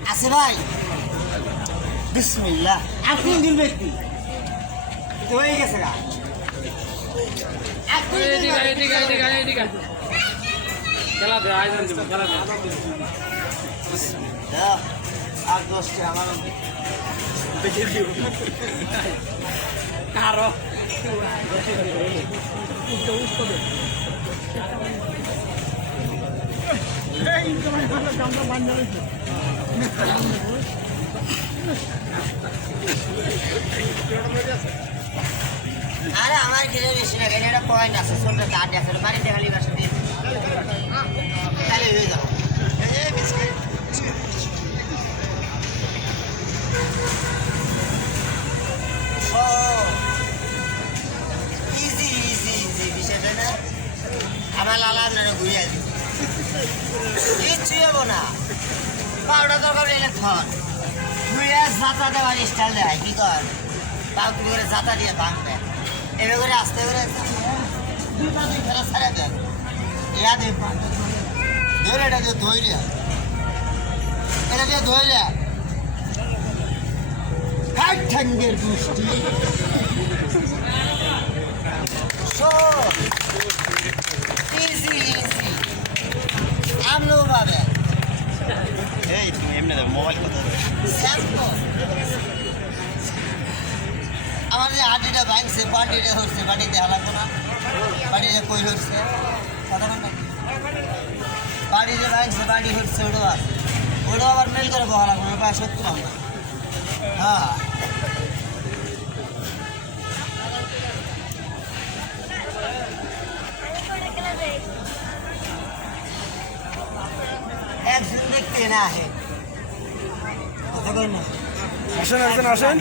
আছে ভাই বিসমিল্লাহ আর কোন দিন ব্যক্তি হয়ে গেছে গা খেলা দে আয়োজন দিব খেলা দে আর 10টি আমার কারো আরে আমার ঘিরে বেশি না এটা পয়েন্ট আছে ছোট কাট আছে বাড়িতে খালি বাসা দিয়ে তাহলে হয়ে যাবো ইজি ইজি ইজি বিষয়টা না আমার লালা আপনারা ঘুরে আসবে কিচ্ছু যাবো না পাউডার দরকার এলে খান ঘুরে যাতা দেওয়ার স্টাইল দেয় কি কর পাউডার করে যাতা দিয়ে ভাঙবে এভাবে করে আসতে করে দুটা দুই ফেরা ছাড়া দেন ইয়া দিয়ে ধরে এটা দিয়ে ধৈর্য এটা দিয়ে ধৈর্য হাট ঠাঙ্গের দুষ্টি ইজি ইজি আমলো পাবে এই তুমি এমনি দাও মোবাইল কত আমার যে হাঁটিটা ভাঙছে পাটিটা হচ্ছে পাটি দেখা লাগতো না পাটিটা কই হচ্ছে পাটি যে ভাঙছে পাটি হচ্ছে ওটাও আবার মেল করে বহা লাগবে না প্রায় 70 আমরা হ্যাঁ একজন দেখতে না আহে কথা কই না আসেন একজন আসেন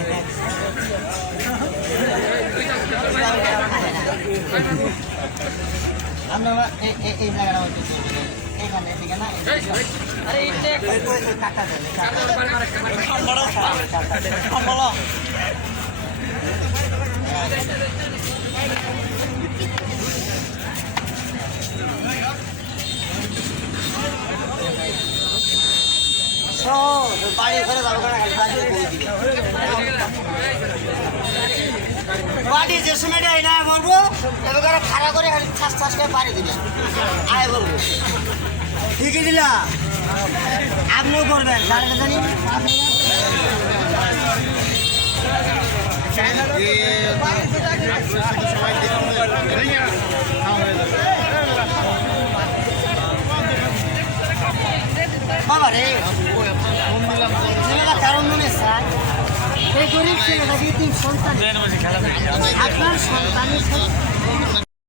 আমরা এই জায়গাটা হচ্ছে এখানে এদিকে না কাটা দেবে বাড়ি ঘরে যাবো বাড়ি যে সময়টা এই না বলবো এবার খাড়া করে ঠাস ঠাস করে পাড়ি দিলে আয় বলবো ঠিকই দিলা আপনিও করবেন গাড়িটা জানি বাবা রে কারণ মনে স্যার এই গরিব ছেলেটা দিয়ে 3 সন্তান আপনার সন্তানের